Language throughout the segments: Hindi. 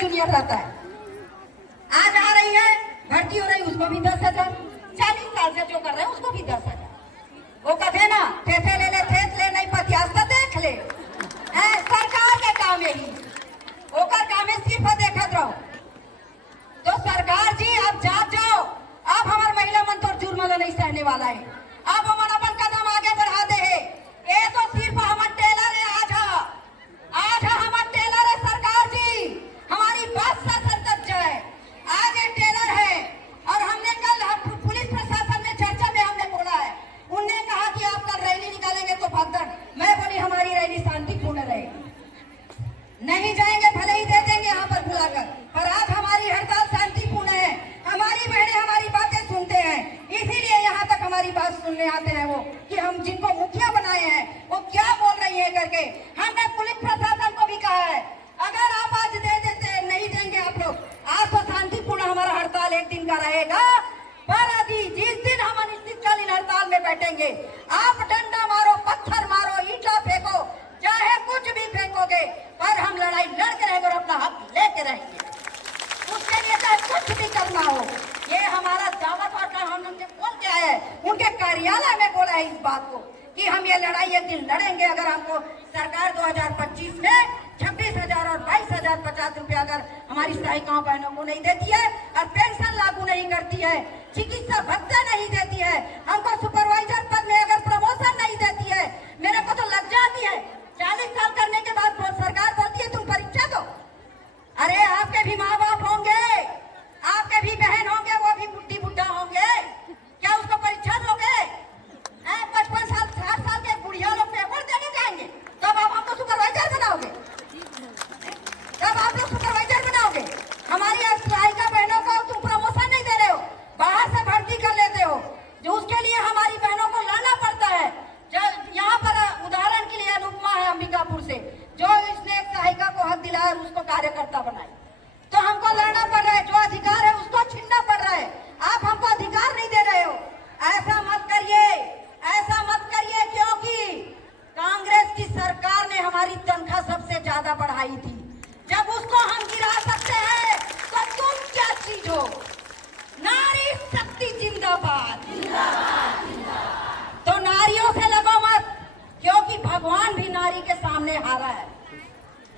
जूनियर रहता है। आज आ रही है, भर्ती हो रही, उसको भी 10,000। 40 साल से जो कर रहे हैं उसको भी 10,000। वो कहते ना थे ले नहीं पतियास तो देख ले। सरकार के काम यही ओकर काम है, सिर्फ देखत रहो। तो सरकार जी अब जाओ, अब हमार महिला मन तो जुर्माना नहीं सहने वाला है। अब हम अपन कदम आगे बढ़ा दे है। ये तो सिर्फ हमार टेलर है। आज हमार टेलर है सरकार जी, हमारी बात से संतत जाए। आज ये टेलर है और हमने कल पुलिस प्रशासन में चर्चा में हमने बोला है, उनने कहा कि आप कल रैली निकालेंगे तो भगदड़। मैं बोली हमारी रैली शांतिपूर्ण रहेगी, नहीं जाएंगे भले ही दे देंगे यहाँ पर बुलाकर, पर आज हमारी हड़ताल शांतिपूर्ण है। हमारी बहनें हमारी बातें सुनते हैं, इसीलिए यहाँ तक हमारी बात सुनने आते हैं वो कि हम जिनको मुखिया बनाए हैं वो क्या बोल रही है करके। हमने पुलिस प्रशासन को भी कहा है, अगर आप आज दे देते नहीं देंगे आप लोग, आज तो शांतिपूर्ण हमारा हड़ताल एक दिन का रहेगा, पर यदि जिस दिन हम अनिश्चितकालीन हड़ताल में बैठेंगे, आप डंडा मारो, पत्थर मारो, ईंटा फेंको, चाहे कुछ भी फेंकोगे, पर हम लड़ाई लड़के रहेंगे और अपना हक लेके रहेंगे। उसके लिए चाहे कुछ भी करना हो। ये हमारा दावत और हम उनसे बोल के आए हैं, उनके कार्यालय में बोला है इस बात को कि हम ये लड़ाई एक दिन लड़ेंगे। अगर हमको सरकार 2025 में 26,000 और 22,050 रुपया अगर हमारी सहायिकाओं बहनों को नहीं देती है और पेंशन लागू नहीं करती है, चिकित्सा भत्ता नहीं देती है, हमको सुपरवाइजर पद में अगर प्रमोशन नहीं देती है, मेरे को तो लग जाती है। 40 साल करने के बाद सरकार बोलती है तुम परीक्षा दो। अरे आपके भी माँ बाप होंगे, आपके भी बहन होंगे, वो भी बुढ़ी बुढ़ा होंगे, क्या उसको परीक्षा दोगे? 55 साल 60 साल के बुढ़िया लोग पेपर देने जाएंगे, तब आप हमको सुपरवाइजर बनाओगे? तब आप लोग सुपरवाइजर बनाओगे? हमारी सहायिका बहनों को तुम प्रमोशन नहीं दे रहे हो, बाहर से भर्ती कर लेते हो, जो उसके लिए हमारी बहनों को लाना पड़ता है। यहाँ पर उदाहरण के लिए अनुपमा है अंबिकापुर से, जो इसने एक सहायिका को हक दिलाया, उसको कार्यकर्ता बनाए, तो हमको लड़ना पड़ रहा है। जो अधिकार है उसको छीनना पड़ रहा है। आप हमको अधिकार नहीं दे रहे हो। ऐसा मत करिए, ऐसा मत करिए, क्योंकि कांग्रेस की सरकार ने हमारी तनख्वाह सबसे ज्यादा बढ़ाई थी। जब उसको हम गिरा सकते हैं तो तुम क्या चीज हो? नारी शक्ति जिंदाबाद, जिंदाबाद, जिंदाबाद। तो नारियों से लगो मत, क्योंकि भगवान भी नारी के सामने हारा है।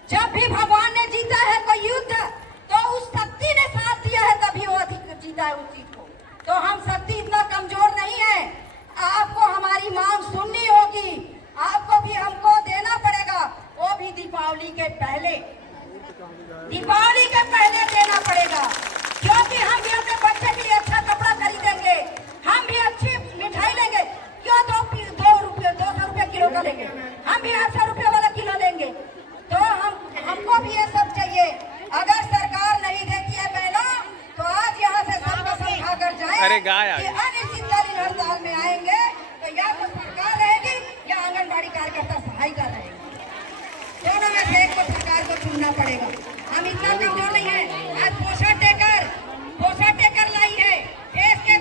जब भी भगवान ने जीता है कोई युद्ध, तो उस शक्ति ने साथ दिया है, तभी वो अधिक जीता है उस चीज को। तो हम शक्ति इतना कमजोर नहीं है। आपको हमारी मांग सुननी होगी, आपको भी हमको देना पड़ेगा, वो भी दीपावली के पहले देना पड़ेगा, क्योंकि हम भी अपने बच्चे के लिए अच्छा कपड़ा खरीदेंगे, हम भी अच्छी मिठाई लेंगे। क्यों 200 रुपये किलो का लेंगे, हम भी 800 रुपये वाला किलो लेंगे। तो हमको भी ये सब चाहिए। अगर सरकार नहीं देती है बहनों, तो आज यहाँ से सबको समझा कर जाए कि अनिश्चितकालीन हड़ताल में आएंगे तो या तो सरकार रहेगी या आंगनबाड़ी कार्यकर्ता सहायिका रहेगी। दोनों में से एक को सरकार को चुनना पड़ेगा। हम इतना कमजोर नहीं है। आज पोषण टेकर लाई है देश के।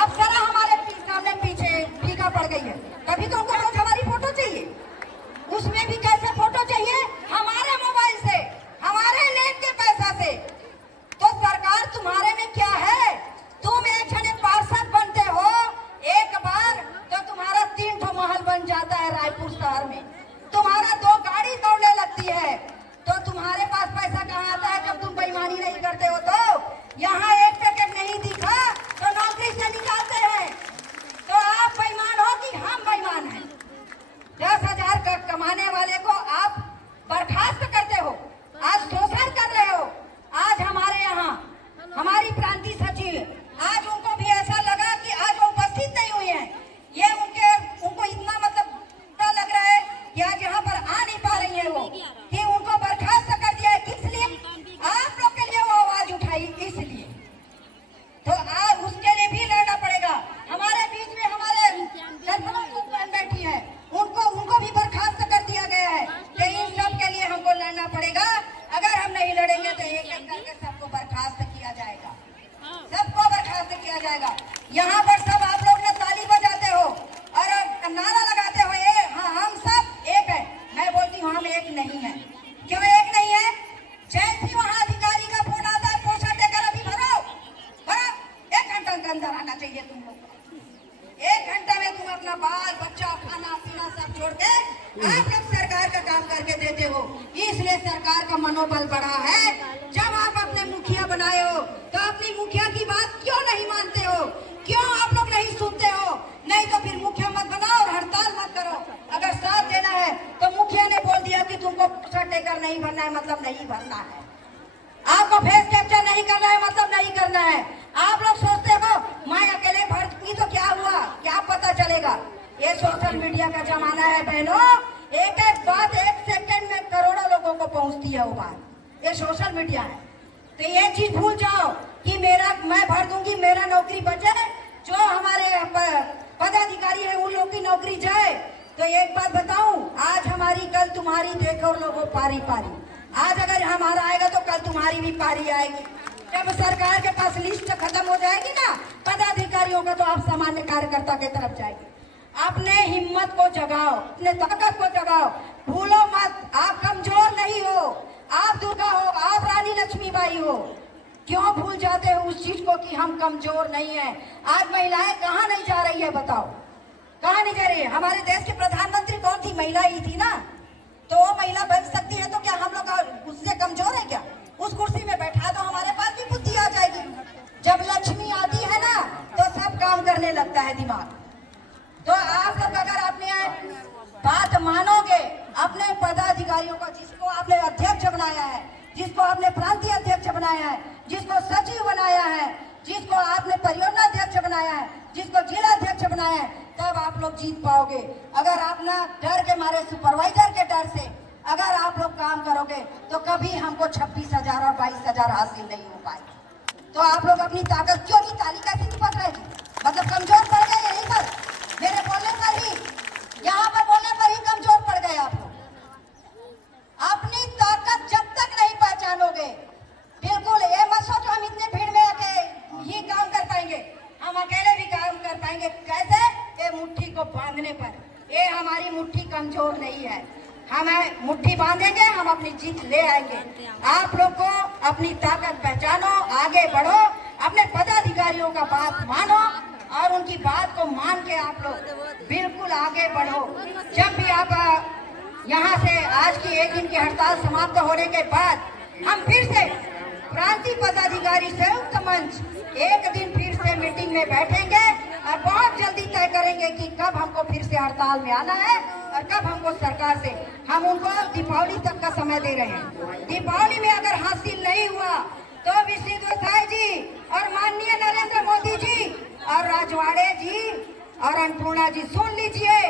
अब सारा हमारे सामने पीछे फीका पड़ गई है। कभी तो उनको रोज हमारी फोटो चाहिए, उसमें भी कैसे फोटो चाहिए? हमारे मोबाइल से, हमारे नेट के पैसा से। तो सरकार तुम्हारे में क्या है? तुम एक जने पार्षद बनते हो एक बार, तो तुम्हारा 3 ठो महल बन जाता है रायपुर शहर में, तुम्हारा 2 गाड़ी दौड़ने लगती है। तो तुम्हारे पास पैसा कहाँ आता है जब तुम बेईमानी नहीं करते हो? तो यहाँ एक पैकेट नहीं दिखा तो नौकरी से निकालते हैं। तो आप बेईमान हो कि हम बेईमान हैं? 10,000 का कमाने वाले को आप बर्खास्त करते हो, आज शोषण कर रहे हो। आज हमारे यहाँ हमारी प्रांतीय सचिव, आज उनको भी ऐसा लगा कि आज वो उपस्थित नहीं हुई है। ये उनको इतना मतलब लग रहा है कि आज यहाँ पर आ नहीं पा रही है वो, कि उनको बर्खास्त कर दिया है। किस लिए? आप लोग के लिए वो आवाज उठाई, इसलिए। तो आज उसके लिए भी लड़ना पड़ेगा। हमारे बीच में हमारे बहन बैठी है, उनको भी बर्खास्त कर दिया गया है। तो इन सब के लिए हमको लड़ना पड़ेगा। अगर हम नहीं लड़ेंगे तो एक एक करके सबको बर्खास्त किया जाएगा, सबको बर्खास्त किया जाएगा। यहाँ पर सब आप लोग ने ताली बजाते हो और नारा लगाते हो, हाँ हम सब एक है। मैं बोलती हूँ हम एक नहीं है। क्यों एक नहीं है? जैसी वहाँ अधिकारी इसीलिए सरकार का मनोबल बढ़ा है। जब आप अपने मुखिया बनाए हो तो अपनी मुखिया की बात क्यों नहीं मानते हो? क्यों आप लोग नहीं सुनते हो? नहीं तो फिर मुखिया मत बनाओ और हड़ताल मत करो। अगर साथ देना है तो मुखिया ने बोल दिया कि तुमको टेकर नहीं भरना है, मतलब नहीं भरना है। आपको फेस कैप्चर नहीं करना है, मतलब नहीं करना है। आप लोग सोचते हो मैं अकेले भरती तो क्या हुआ, क्या पता चलेगा? ये सोशल मीडिया का जमाना है बहनों। एक एक बात एक सेकंड में करोड़ों लोगों को पहुंचती है वो बात। ये सोशल मीडिया है। तो ये चीज भूल जाओ कि मैं भर दूंगी, मेरा नौकरी बचे, जो हमारे पदाधिकारी है उन लोग की नौकरी जाए। तो एक बात बताऊं, आज हमारी कल तुम्हारी, देखो लोगों पारी पारी। आज अगर हमारा आएगा तो कल तुम्हारी भी पारी आएगी। जब सरकार के पास लिस्ट खत्म हो जाएगी ना पदाधिकारियों का, तो आप सामान्य कार्यकर्ता की तरफ जाएगी। अपने हिम्मत को जगाओ, अपने ताकत को जगाओ। भूलो मत, आप कमजोर नहीं हो, आप दुर्गा हो, आप रानी लक्ष्मीबाई हो। क्यों भूल जाते हो उस चीज को कि हम कमजोर नहीं है? आज महिलाएं कहाँ नहीं जा रही है बताओ, कहाँ नहीं जा रही है? हमारे देश के प्रधानमंत्री कौन थी? महिला ही थी ना। तो वो महिला बन सकती है तो क्या हम लोग उससे कमजोर है क्या? उस कुर्सी में बैठा तो हमारे पास भी बुद्धि आ जाएगी। जब लक्ष्मी आती है ना तो सब काम करने लगता है दिमाग। तो आप लोग अगर अपने बात मानोगे, अपने पदाधिकारियों को, जिसको आपने अध्यक्ष बनाया है, जिसको आपने प्रांतीय अध्यक्ष बनाया है, जिसको सचिव बनाया है, जिसको आपने परियोजना अध्यक्ष बनाया है, जिसको जिला अध्यक्ष बनाया है, तब आप लोग जीत पाओगे। अगर आप ना डर के मारे, सुपरवाइजर के डर से अगर आप लोग काम करोगे तो कभी हमको 26,000 और 22,000 हासिल नहीं हो पाएगी। तो आप लोग अपनी ताकत क्यों नहीं, तालिका से चिपक रहेगी? मतलब कमजोर पड़ गए यहीं पर, मेरे बोलने पर ही, यहाँ पर बोलने पर ही कमजोर पड़ गए आप लोग। अपनी ताकत जब तक नहीं पहचानोगे, बिल्कुल ये मत सोचो हम इतने भीड़ में आके ही काम कर पाएंगे। हम अकेले भी काम कर पाएंगे। कैसे? ये मुट्ठी को बांधने पर। ये हमारी मुट्ठी कमजोर नहीं है, हमें मुट्ठी बांधेंगे, हम अपनी जीत ले आएंगे। आप लोग को अपनी ताकत पहचानो, आगे बढ़ो, अपने पदाधिकारियों का बात मानो और उनकी बात को मान के आप लोग बिल्कुल आगे बढ़ो। जब भी आप यहाँ से आज की एक दिन की हड़ताल समाप्त होने के बाद हम फिर से प्रांतीय पदाधिकारी संयुक्त मंच एक दिन फिर से मीटिंग में बैठेंगे और बहुत जल्दी तय करेंगे कि कब हमको फिर से हड़ताल में आना है और कब हमको सरकार से, हम उनको दीपावली तक का समय दे रहे हैं। दीपावली में अगर हासिल नहीं हुआ तो विश्व गोसाई जी और माननीय नरेंद्र मोदी जी और राजवाड़े जी और अन्नपूर्णा जी सुन लीजिए,